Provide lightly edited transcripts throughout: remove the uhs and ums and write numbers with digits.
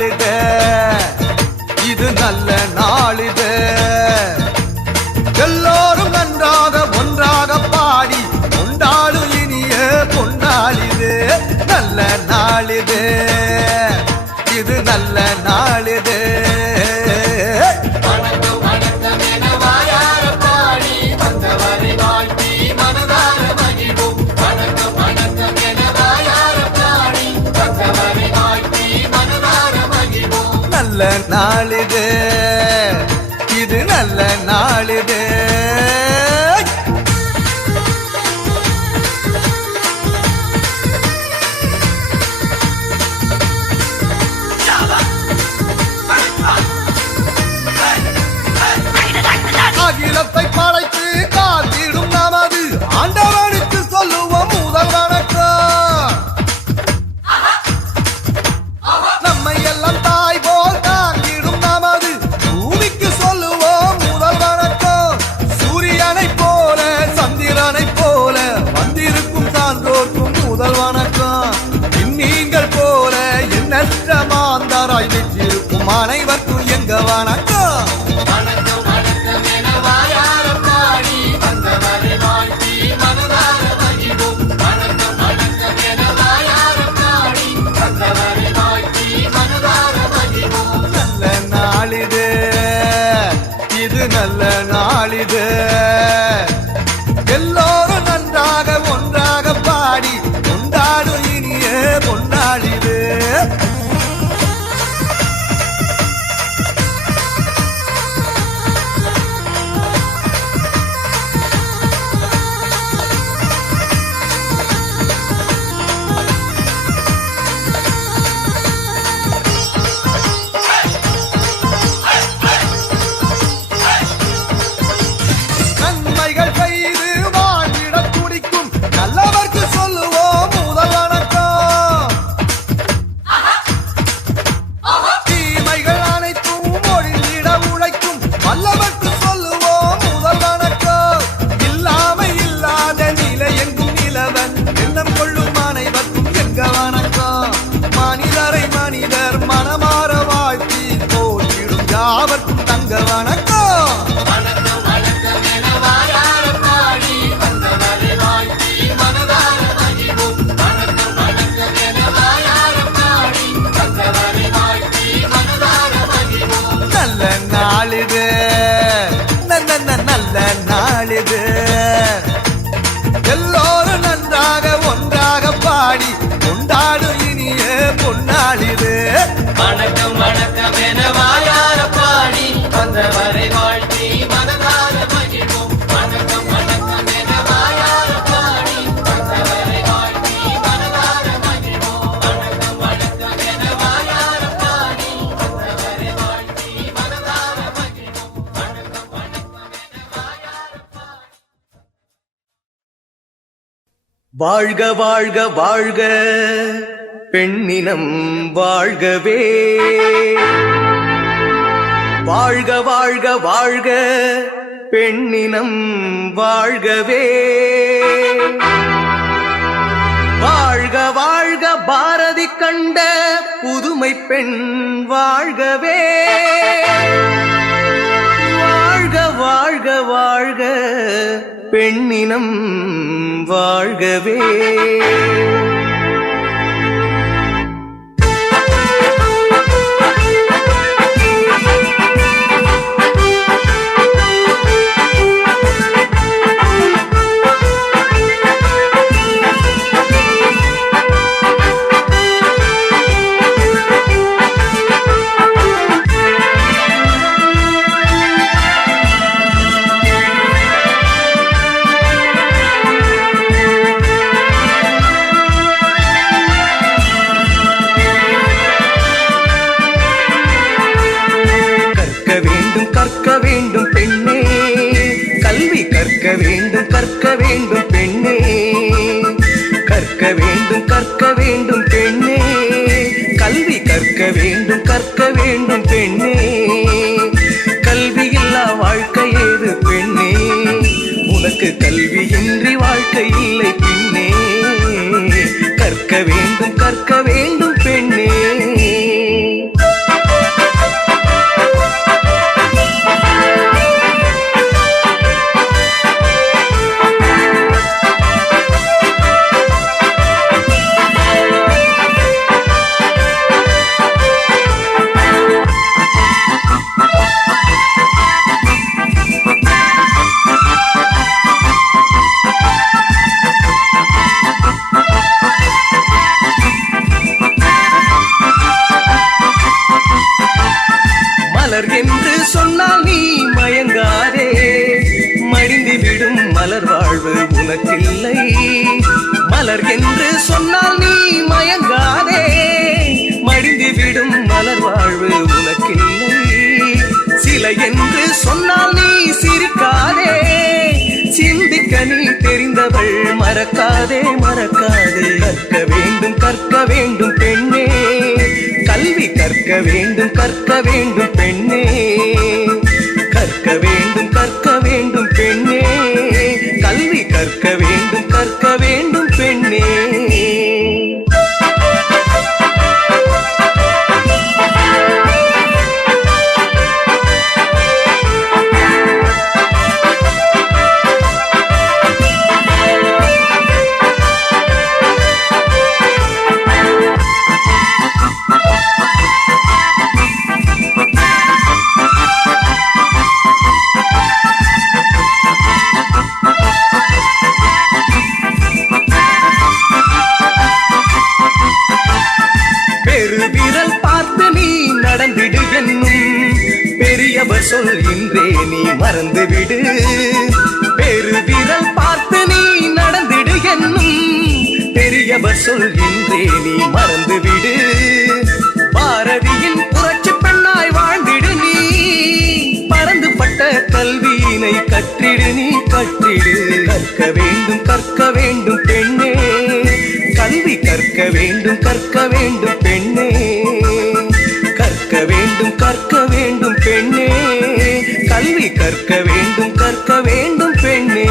நாளிது, இது நல்ல நாளிது. எல்லோரும் நன்றாக ஒன்றாக பாடி கொண்டாடும் இனிய பொன்னாளிது. நல்ல நாளிது, இது நல்ல நாளிது. நல்ல நாளிது, இது நல்ல நாளிது. அகிலத்தை படைத்து காத்திடும் நமது ஆண்டவனுக்கு சொல்லுவோம் முதல் வணக்கம். நம்மை எல்லாம் தாய் போல் தாங்கிடும் நமது பூமிக்கு சொல்லுவோம் முதல் வணக்கம். சூரியனை போல சந்திரனை போல வந்திருக்கும் சான்றோர்க்கும் முதல் வணக்கம். நீங்கள் போல எண்ணற்ற மாந்தராய் வெற்றிருக்கும் அனைவருக்கும் எங்க வணக்கம். இது நல்ல நாளிது. எல்லோரும் நன்றாக ஒன்றாக பாடி கொண்டாடும் இனிய பொன்னாளிது. மனிதரை மனிதர் மனமாற வாழ்த்தி போற்றிடும் யாவர்க்கும் தங்க வணக்கம். நல்ல நாளிது, நல்ல நாளிது. எல்லோரும் நன்றாக ஒன்றாக பாடி கொண்டாடும் இனிய பொன்னாளிது. வணக்கம் வணக்கம் என வாயார பாடி வந்தவரை வாழ்த்தி மனதார மகிழ்வோம். வணக்கம் வணக்கம் என வாயார பாடி வந்தவரை வாழ்த்தி மனதார மகிழ்வோம். வணக்கம் வணக்கம் என வாயார பாடி வந்தவரை வாழ்த்தி மனதார மகிழ்வோம். வணக்கம் வணக்கம் என வாயார பாடி. வாழ்க வாழ்க வாழ்க பெண்ணினம் வாழ்கவே. வாழ்க வாழ்க வாழ்க பெண்ணினம் வாழ்கவே. வாழ்க வாழ்க பாரதி கண்ட புதுமை பெண் வாழ்கவே. வாழ்க வாழ்க வாழ்க பெண்ணினம் வாழ்கவே. கற்க வேண்டும் பெண்ணே, கற்க வேண்டும் கற்க வேண்டும் பெண்ணே, கல்வி கற்க வேண்டும் பெண்ணே. கல்வி இல்லா வாழ்க்கை ஏது பெண்ணே, உனக்கு கல்வியின்றி வாழ்க்கை இல்லை பெண்ணே. கற்க வேண்டும் பெண்ணே. மறக்காதே மறக்காதே கற்க வேண்டும் பெண்ணே கல்வி கற்க வேண்டும் பெண்ணே கற்க வேண்டும் பெண்ணே கல்வி கற்க வேண்டும் பெண்ணே பெருவிரல் பார்த்து நீ நடந்திடு என்னும் பெரியவர் சொல் இன்றே நீ மறந்துவிடு பெருவிரல் பார்த்து நீ நடந்திடு என்னும் பெரியவர் சொல் இன்றே நீ மறந்துவிடு பாரதியின் புரட்சி பெண்ணாய் வாழ்ந்திடு நீ பறந்துபட்ட கல்வியினை கற்றிடு நீ கற்றிடு கற்க வேண்டும் பெண்ணே கல்வி கற்க வேண்டும் பெண்ணே கற்க வேண்டும் பெண்ணே கல்வி கற்க வேண்டும் பெண்ணே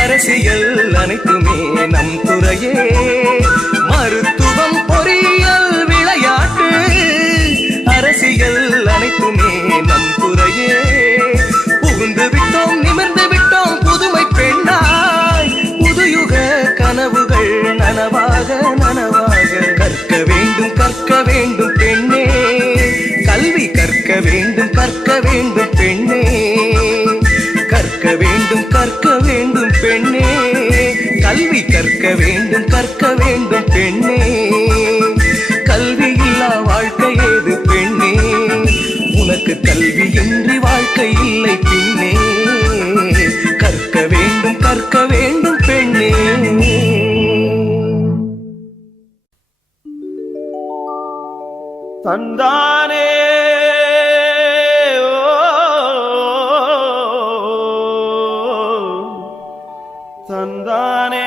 அரசியல் அனைத்துமே நம் துறையே மருத்துவம் பொறியியல் விளையாட்டு அரசியல் அனைத்துமே நம் துறையே புகுந்து விட்டோம் நிமிர்ந்து விட்டோம் புதுமை பெண்ணாய் புதுயுக கனவுகள் நனவாக கற்க வேண்டும் பெண்ணே கல்வி கற்க வேண்டும் பெண்ணே கற்க வேண்டும் பெண்ணே கல்வி கற்க வேண்டும் பெண்ணே கல்வி இல்லா வாழ்க்கை ஏது பெண்ணே உனக்கு கல்வியின்றி வாழ்க்கை இல்லை பின்னே கற்க வேண்டும் பெண்ணே தந்தானே தந்தானே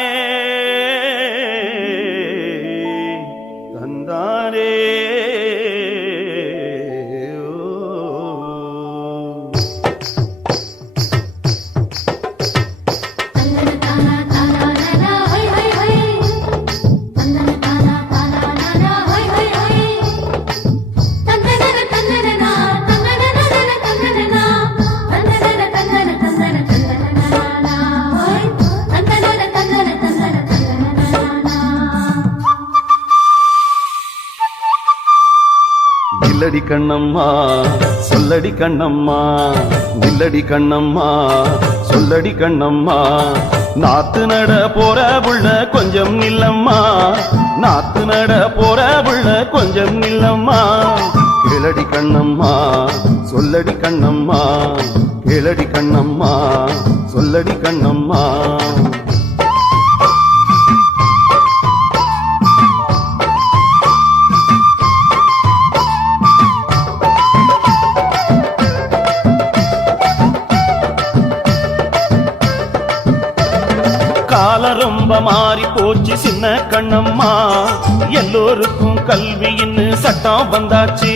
தந்தானே நில்லடி கண்ணம்மா சொல்லடி கண்ணம்மா நில்லடி கண்ணம்மா சொல்லடி கண்ணம்மா நாத்து நட போற புள்ள கொஞ்சம் நில்லம்மா நாத்து நட போற புள்ள கொஞ்சம் நில்லம்மா கேளடி கண்ணம்மா சொல்லடி கண்ணம்மா கேளடி கண்ணம்மா சொல்லடி கண்ணம்மா காலம் ரொம்ப மாறி போச்சு சின்ன கண்ணம்மா எல்லோருக்கும் கல்வின்னு சட்டம் வந்தாச்சு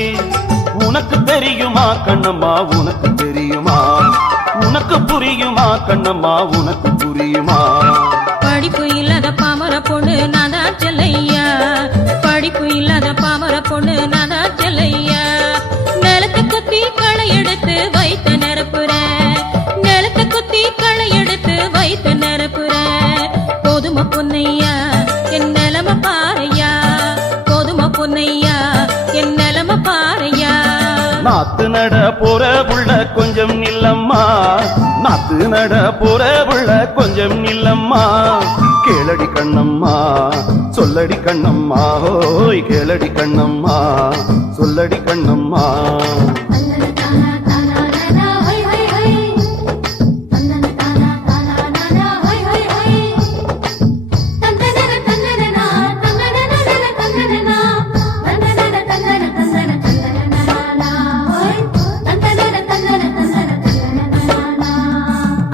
உனக்கு தெரியுமா கண்ணம்மா உனக்கு தெரியுமா உனக்கு புரியுமா கண்ணம்மா உனக்கு புரியுமா படிப்பு இல்லாத பாமர பொண்ணு நாதா செல்லையா படிப்பு இல்லாத பாமர பொண்ணு நாதா செல்லையா நிலத்தை குத்தி களை எடுத்து வைத்து நிரப்புற நிலத்தை குத்தி களை எடுத்து வைத்து நிரப்புற கோதுமை பொன்னையா என் நிலம பாறையா கோதுமை பொன்னையா என் நிலம பாறையா நாத்து நட போற புள்ள கொஞ்சம் நில்லம்மா, நாத்து நட போற புள்ள கொஞ்சம் நில்லம்மா. கேளடி கண்ணம்மா சொல்லடி கண்ணம்மா, ஹோய் கேளடி கண்ணம்மா சொல்லடி கண்ணம்மா.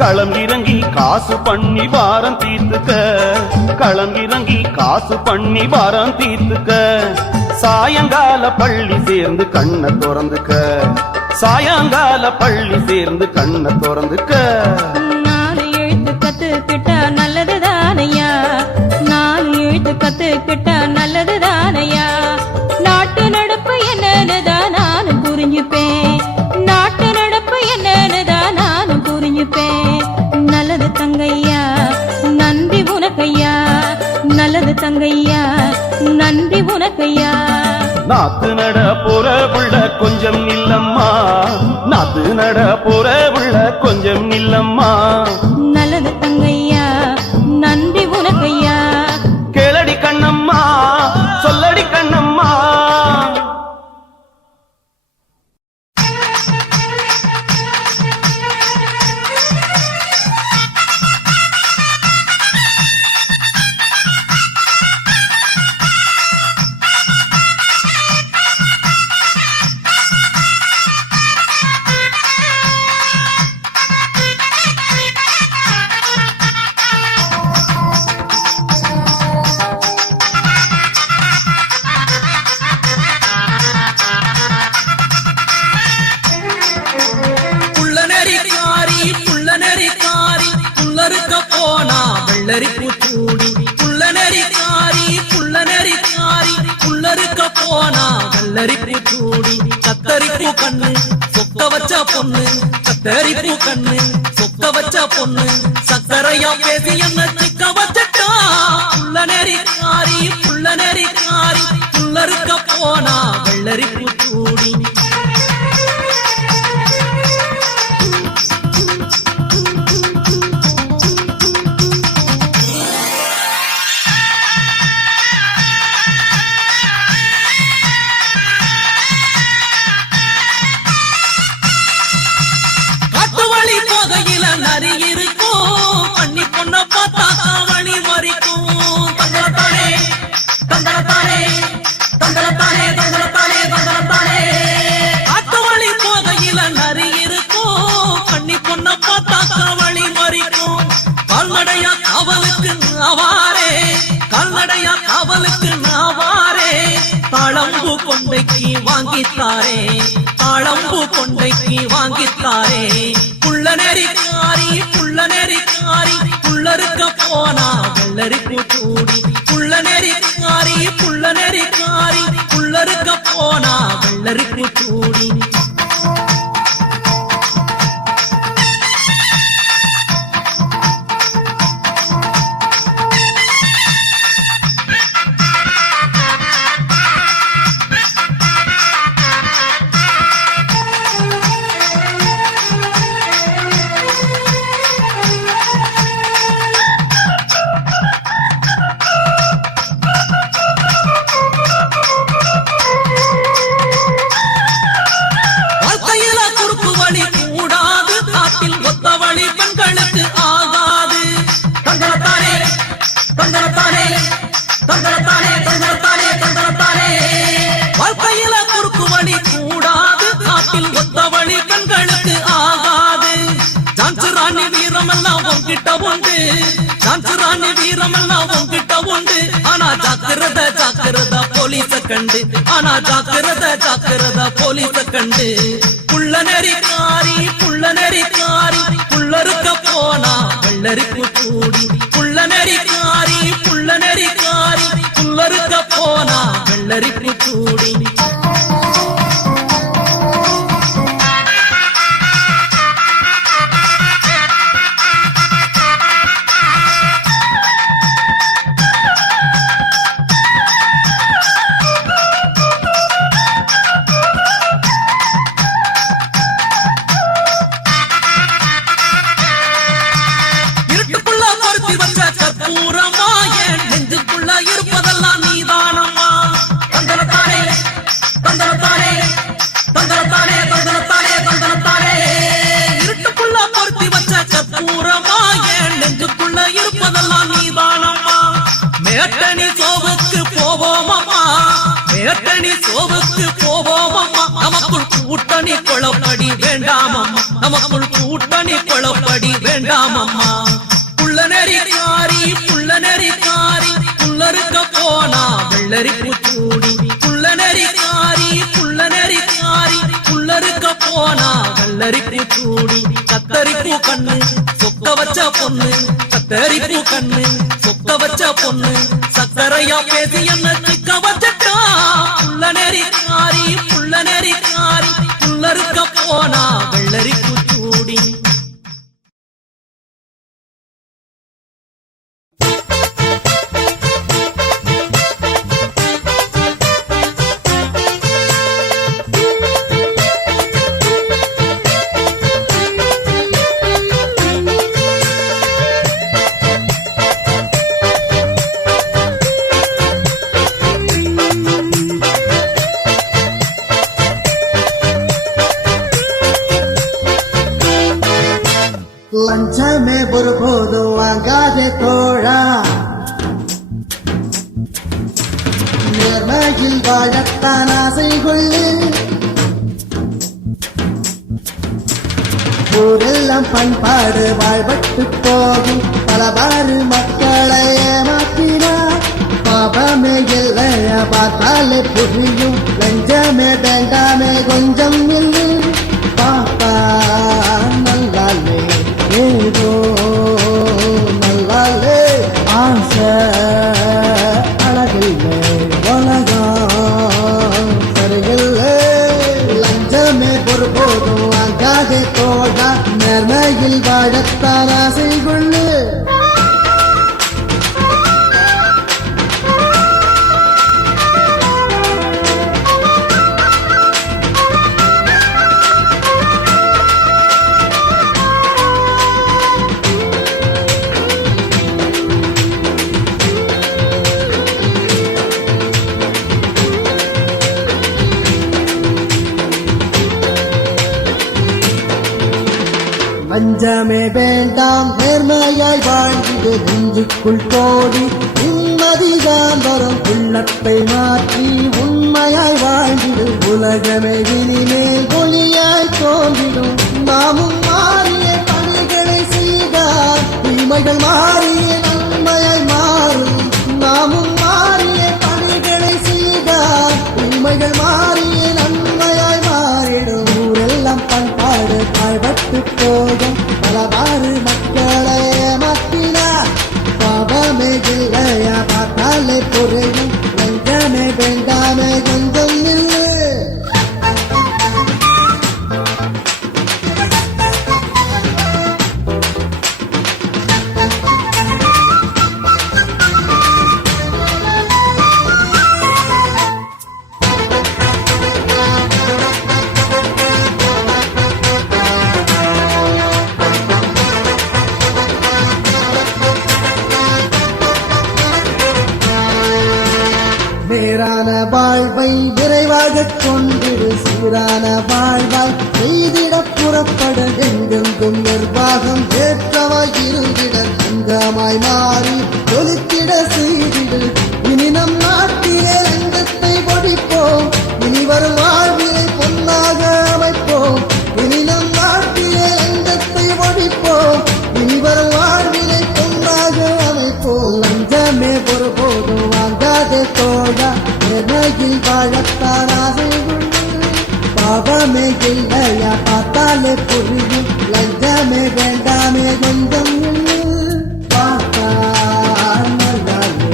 களம் இறங்கி காசு பண்ணி பாரம் தீர்த்துக்க, களம் இறங்கி காசு பண்ணி பாரம் தீர்த்துக்க. சாயங்கால பள்ளி சேர்ந்து கண்ணை திறந்துக்க, சாயங்கால பள்ளி சேர்ந்து கண்ணை திறந்துக்க. நாலு எழுத்து கத்துக்கிட்டா நல்லது தானையா, நாலு எழுத்து கத்துக்கிட்டா நல்லது தானையா. நாட்டு நடப்பு என்னன்னு தான் நானும் புரிஞ்சுப்பேன், நாட்டு நடப்பு என்னன்னு தான் நானும் புரிஞ்சுப்பேன். நல்லது தங்கையா நன்றி உனக்கையா, நல்லது தங்கையா நன்றி உனக்கையா. நாத்து நட போற புள்ள கொஞ்சம் நில்லம்மா, நாத்து நட போற புள்ள கொஞ்சம் நில்லம்மா. நல்லது தங்கையா நன்றி உனக்கையா. கேளடி கண்ணம்மா சொல்லடி கண்ணம்மா. புல்லரிப்பு சூடி புள்ள நெறிக்காரி, புள்ள நெறிக்காரி புல்லறுக்க போனா வெள்ளரிப்பு சூடி. கத்தரிப்பு கண்ணு சொக்க வச்ச பொண்ணு, கத்தரிப்பு கண்ணு சொக்க வச்ச பொண்ணு. சக்கரையா பேசி என்ன சிக்க வச்சட்டா. புள்ள நெறிக்காரி, புள்ள நெறிக்காரி புல்லறுக்க போனா வெள்ளரிப்பு சூடி. தாளம்பு கொண்டைக்கு வாங்கித்தாரே, தாளம்பு கொண்டைக்கு வாங்கித்தாரே. புள்ள நெறிக்காரி, புள்ள நெறிக்காரி புல்லறுக்க போனா வெள்ளரிப்பு சூடி. புள்ள நெறிக்காரி, புள்ள நெறிக்காரி புல்லறுக்க போனா வெள்ளரிப்பு சூடி. வாழ்க்கையில குறுக்கு வழி கூடாது, காட்டில் ஒத்த வழி கண்களுக்கு ஆகாது. ஜான்சி ராணி வீரமெல்லாம் உன்கிட்ட உண்டு, ஜான்சி ராணி வீரமெல்லாம் உன்கிட்ட உண்டு. ஆனா ஜாக்கிரத ஜாக்கிரத போலீஸ கண்டு, ஆனா ஜாக்கிரத ஜாக்கிரத போலீஸ கண்டு. புள்ள நெறிக்காரி, புள்ள நெறிக்காரி புல்லறுக்க போனா வெள்ளரிப்பு சூடி. புள்ள நெறிக்காரி, புள்ள நெறிக்காரி புல்லறுக்க போனா வெள்ளரிப்பு சூடி. வேளத்தனி சோவுக்கு போவோம் அம்மா நமக்குள் கூட்டணி குழப்படி வேண்டாம் அம்மா நமக்குள் கூட்டணி குழப்படி வேண்டாம் அம்மா புள்ள நெறிக்காரி புல்லருக்க போனா வெள்ளரி பூச்சூடி புள்ள நெறிக்காரி புல்லருக்க போனா வெள்ளரி பூச்சூடி கத்தரிப்பூ கண்ணு சொக்க வச்ச பொண்ணு கத்தரிப்பூ கண்ணு சொக்க வச்ச பொண்ணு சக்கரையா பேசி என்ன சிக்க வச்சட்டா புள்ள நெறிக்காரி புல்லருக்க போனா வெள்ளரி பூச்சூடி லஞ்சமே ஒருபோதும் வாங்காதே தோழா நேர்மையில் வாழத்தான் ஆசை கொள்ளு ஊரெல்லாம் பண்பாடு வாழ்பட்டு போகும் பலவாறு மக்களை ஏமாற்றினார் பாபமே இல்லையா பார்த்தாலே புரியும் லஞ்சமே வேண்டாமே கொஞ்சம் இல்லை பாப்பா நல்லாலே ஏதோ நல்லாலே ஆசை அழகில்லை உலகம் சரியில்லை லஞ்சமே ஒருபோதும் வாங்காதே தோழா நேர்மையில் வாழத்தான் ஆசை கொள்ளு அஞ்சமே வேண்டாம் நேர்மையாய் வாழ்ந்திடு நெஞ்சுக்குள் கோடி நிம்மதிதான் வரும் உள்ளத்தை மாற்றி உண்மையாய் வாழ்ந்திடு உலகமே இனிமேல் ஒளியாய் தோன்றிடும் நாமும் மாறிய பணிகளை செய்தார் உண்மைகள் மாறிய நன்மையாய் மாறும் நாமும் மாறிய பணிகளை செய்தார் உண்மைகள் மாறிய நன்மையாய் மாறிடும் ஊரெல்லாம் பண்பாடு பாழ்பட்டு போகும் பலவாறு மக்களை ஏமாற்றினார் பாவமே இல்லையா பார்த்தாலே புரியும் லஞ்சமே வேண்டாமே கொஞ்சம் இல்லை நேரான வாழ்வை நிறைவாகக் கொண்டிடு சீரான வாழ்வாய் செய்திட புறப்பட எங்கெங்கும் நிர்வாகம் ஏற்றவாய் இருந்திட அங்கமாய் மாறி தொலித்திட செய்திடு இனி நம் நாட்டிலே ரங்கத்தை ஒழிப்போம் இனி வரும் வாழ்விலை பொன்னாக அமைப்போம் இனி நம் நாட்டிலே ரங்கத்தை ஒழிப்போம் இனி வரும் வாழ்விலை பொன்னாக அமைப்போம் லஞ்சமே ஒருபோதும் வாங்காதே தோழா நேர்மையில் வாழத்தான் ஆசை கொள்ளு பாவமே இல்லையா பார்த்தாலே புரியும் லஞ்சமே வேண்டாமே கொஞ்சம் இல்லை பார்த்தா நல்லாலே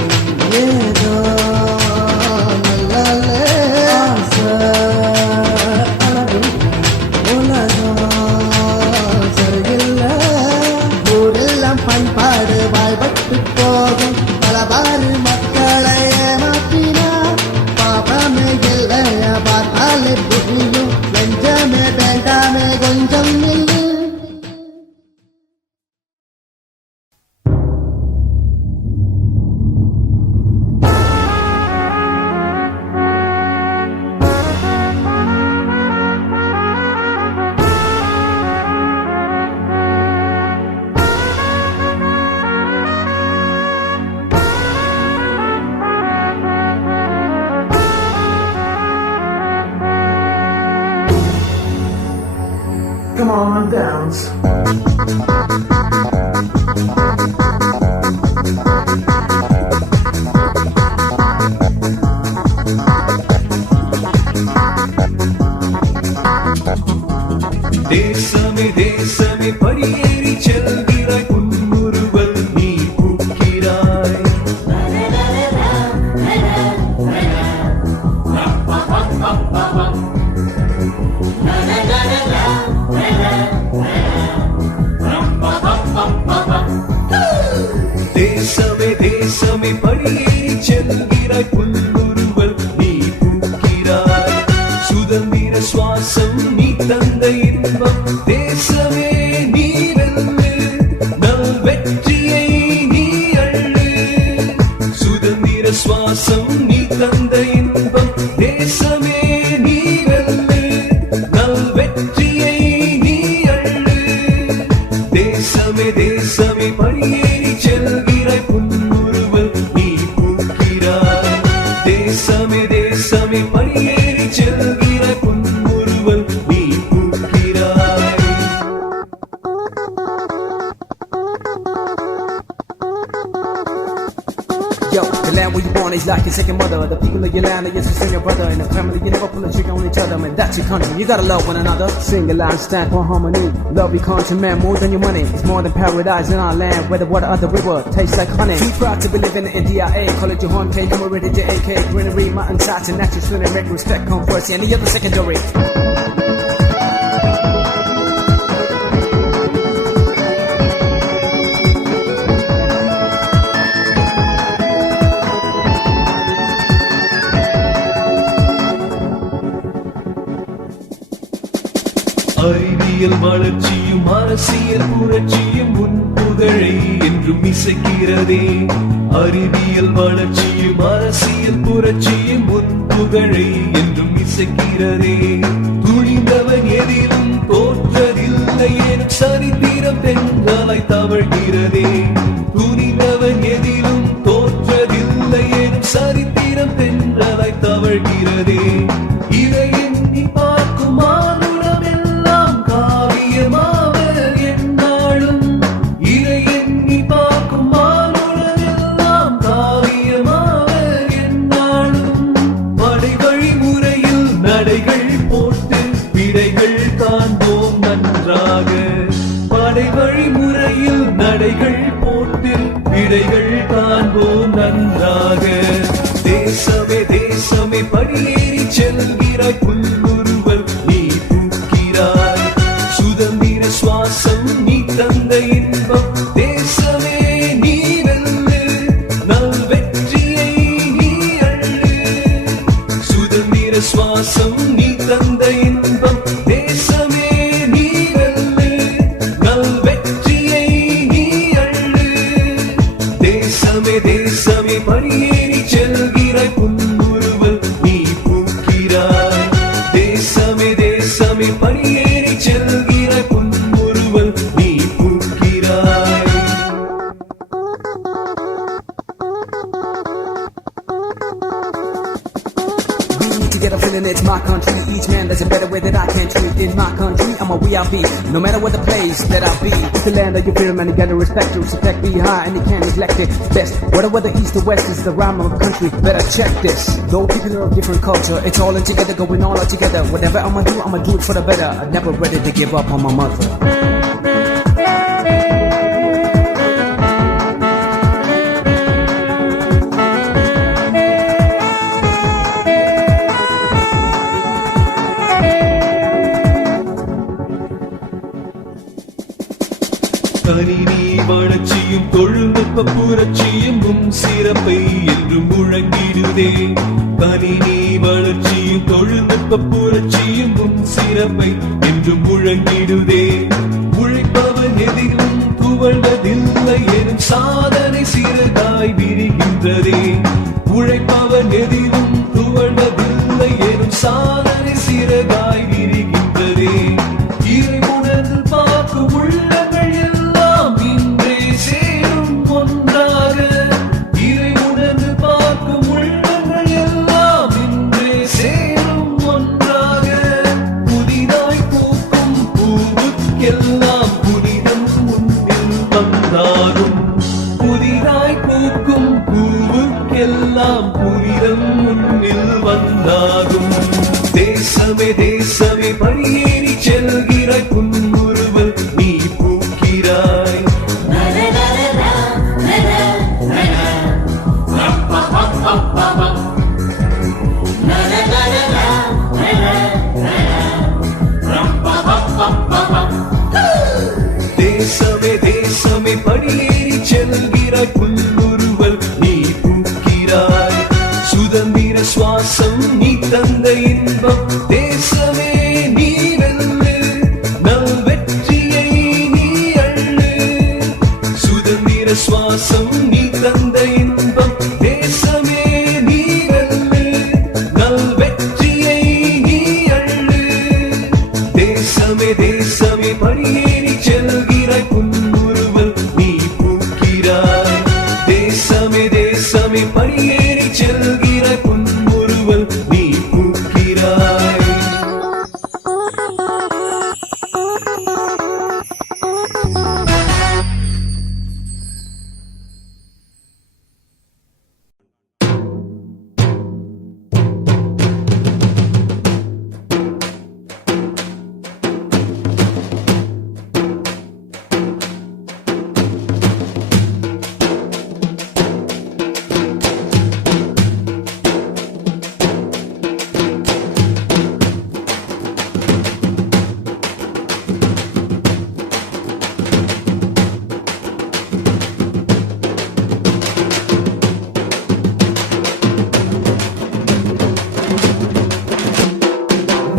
bounce. தேசமே தேசமே படியேறி செல்கிறாய் புன்முறுவல் நீ பூக்கிறாய். தேசமே தேசமே படியேறி செல்கிறாய் புன்முறுவல் நீ பூக்கிறாய். சுதந்திர சுவாசம் நீ தந்த இன்பம் தேசமே நீ வெல்லு நல் வெற்றியை நீ அள்ளு. சுதந்திர சுவாசம் நீ தந்த இன்பம் தேசமே நீ வெல்லு நல் வெற்றியை நீ அள்ளு. தேசமே தேசமே படியேறி செல்கிறாய் புன்முறுவல் நீ பூக்கிறாய். தேசமே தேசமே படியேறி செல்கிறாய் புன்முறுவல் நீ பூக்கிறாய். Yo, the land where you born is like your second mother. The people of your land are your sister and your brother. In the family, you never pull a trick on each other, man. That's your country. You gotta love one another. Sing a line, stand for harmony. Love your country, man, more than your money. It's more than paradise in our land, where the water of the river tastes like honey. Be proud to be living in DIA. Call it your home page, come ready to AK. Greenery, mountain sides, and natural swimming, make respect come first. Any other secondary. அறிவியல் வளர்ச்சியும் அரசியல் புரட்சியும் உன் புகழை என்றும் இசைக்கிறதே. அறிவியல் வளர்ச்சியும் அரசியல் புரட்சியும் உன் புகழை என்றும் இசைக்கிறதே. துணிந்தவன் எதிலும் தோற்றதில்லை எனும் சரித்திரம் பெண்களை தவழ்கிறதே. துணிந்தவன் எதிலும் தோற்றதில்லை எனும் சரித்திரம் பெண்களை தவழ்கிறதே. இதை எண்ணி பார்க்கும் மானுடம் எல்லாம் காவியமாவர் என்னாலும். இதை எண்ணி பார்க்கும் மானுடம் எல்லாம் காவியமாவர் என்னாலும். படை வழிமுறையில் நடைகள் போட்டு விடைகள் காண்போம் நன்றாக. படை வழிமுறையில் நடைகள் போட்டு விடைகள் காண்போம் நன்றாக. தேசமே தேசமே படியேறி செல்கிறாய் புன்முறுவல் நீ பூக்கிறாய். சுதந்திர சுவாசம் நீ தந்த இன்பம் தேசமே நீ வெல்லு நல் வெற்றியை நீ அள்ளு. சுதந்திர சுவாசம் நீ தந்த இன்பம் தேசமே நீ வெல்லு நல் வெற்றியை நீ அள்ளு. தேசமே தேசமே படியேறி செல்கிறாய் புன்முறுவல் நீ பூக்கிறாய். தேசமே தேசமே படியேறி செல்கிறாய் புன்முறுவல் நீ பூக்கிறாய். We need to get a feeling it's my country. Each man there's a better way that I can treat. In my country, I'm a VIP. No matter what the place that I be. It's the land of your freedom and you gotta respect it. Respect be high and you can't neglect it. Best, whatever the east or west is the rhyme of the country. Better check this. Though people are of different culture, it's all in together, going all out together. Whatever I'ma do it for the better. I'm never ready to give up on my mother. கணினி வளர்ச்சியும் தொழில்நுட்ப புரட்சியும் உன் சிறப்பை என்று முழங்கிடுதே. கணினி வளர்ச்சியும் தொழில்நுட்ப புரட்சியும் உன் சிறப்பை என்று முழங்கிடுதே. உழைப்பவன் எதிலும் துவழ்வதில்லை எனும் சாதனை சிறகாய் விரிகின்றதே. உழைப்பவன் எதிலும் துவழ்வதில்லை எனும் சாதனை சிறகாய் விரிகின்றதே. இறை உணர்ந்து பார்க்கும் உள்ளங்கள் எல்லாம் இன்றே சேரும் ஒன்றாக. இறை உணர்ந்து பார்க்கும் உள்ளங்கள் எல்லாம் இன்றே சேரும் ஒன்றாக. புதிதாய் பூக்கும் பூவுக்கெல்லாம் செல்கிறாய் புன்முறுவல் நீ பூக்கிறாய் தேசமே தேசமே படியேறி செல்கிறாய் புன்முறுவல் நீ பூக்கிறாய்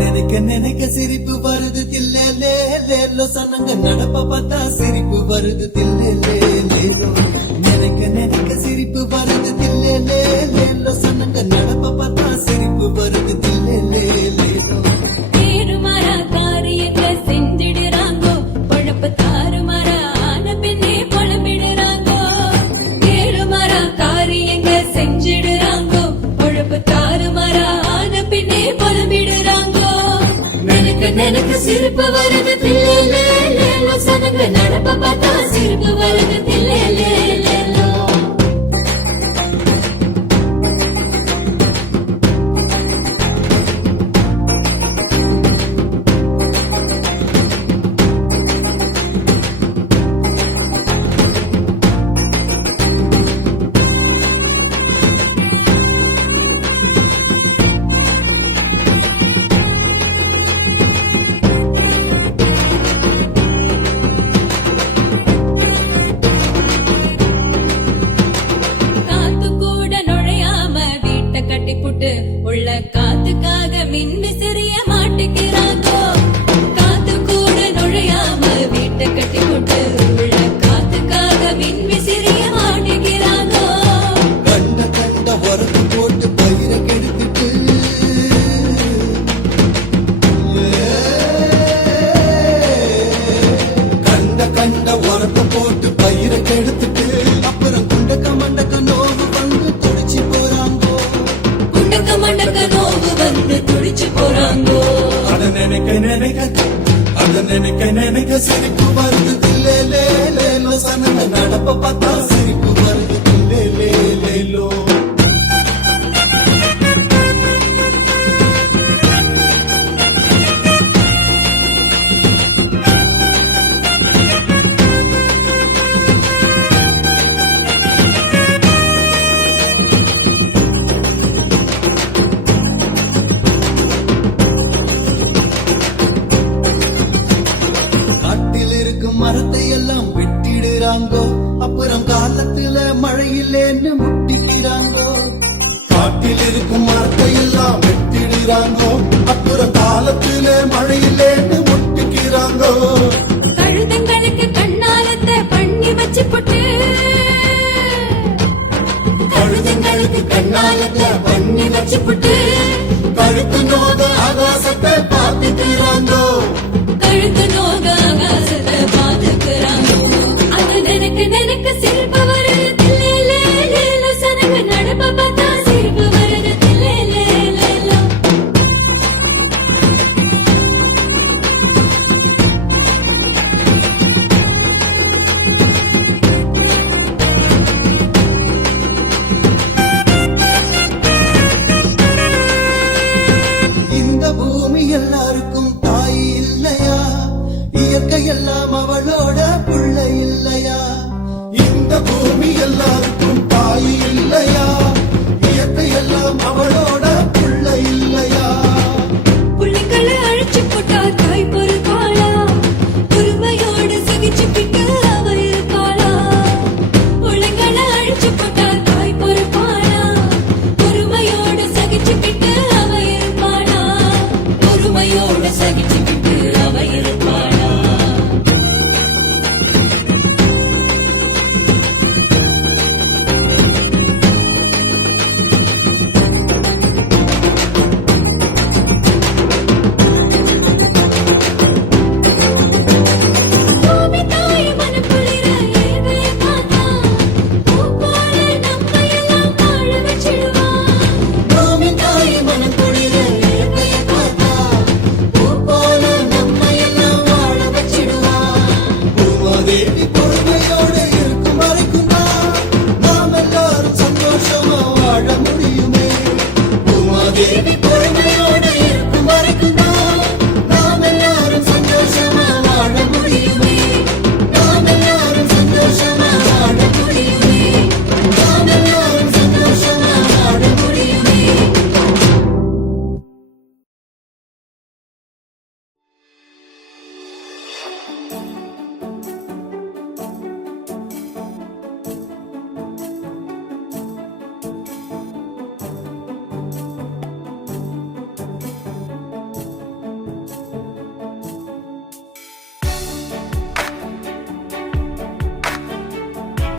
நினைக்க நினைக்க சிரிப்பு வருது தில்லே லேலோ சனங்க நடப்ப பார்த்தா சிரிப்பு வருது தில்லே லேலோ நினைக்க நினைக்க சிரிப்பு வருது தில்லே லேலோ சனங்க நடப்ப பார்த்தா சிரிப்பு வருது தில்லே லேலோ தேருமாறா காரியங்க செஞ்சிடுறாங்கோ பொழப்பு தாறுமாறா ஆன பின்னே புலம்பிடுறாங்கோ தேருமாறா காரியங்க செஞ்சிடுறாங்கோ பொழப்பு தாறுமாறா ஆன பின்னே புலம்பிடுறாங்கோ நினைக்க நினைக்க சிரிப்பு வருது தில்லே லேலோ சனங்க நடப்ப பார்த்தா சிரிப்பு வருது தில்லே லேலோ காத்து கூட நுழையாம வீட்டை கட்டி புட்டு உள்ள காத்துக்காக மின்விசிறிய மாட்டிக்கிறாங்கோ காத்து கூட நுழையாம வீட்டை கட்டி புட்டு உள்ள காத்துக்காக மின்விசிறிய மாட்டிக்கிறாங்கோ கண்ட கண்ட உரத்து போட்டு பயிரை கெடுத்துட்டு கண்ட கண்ட உரத்து போட்டு பயிரை கெடுத்துட்டு அப்புறம் குண்டக்க மண்டக்க நோவு வந்து துடிச்சு போறாங்கோ குண்டக்க மண்டக்க நோவு வந்து துடிச்சு போறாங்கோ அத நினைக்க நினைக்க சிரிப்பு வருது தில்லே லேலோ சனங்க நடப்ப பார்த்தா சிரிப்பு வருது தில்லே லேலோ காட்டில் இருக்கும் மரத்தை எல்லாம் வெட்டிடுறாங்கோ அப்புறம் காலத்துல மழையிலேன்னு முட்டிக்கிறாங்கோ காட்டில் இருக்கும் மரத்தை எல்லாம் வெட்டிடுறாங்கோ அப்புறம் காலத்துல மழையிலேன்னு முட்டிக்கிறாங்கோ கழுதங்களுக்கு கண்ணாலத்தை பண்ணி வச்சு புட்டு கழுதங்களுக்கு கண்ணாலத்தை பண்ணி வச்சு புட்டு கழுத்து நோக ஆகாசத்தை பார்த்துக்கிறாங்கோ கழுத்து நோக ஆகாசத்தை பாத்துக்கிறாங்கோ அது நினைக்க நினைக்க சிரிப்பு வருது தில்லே லேலோ சனங்க நடப்ப பார்த்தா சிரிப்பு வருது தில்லே லேலோ தேடி பொழுது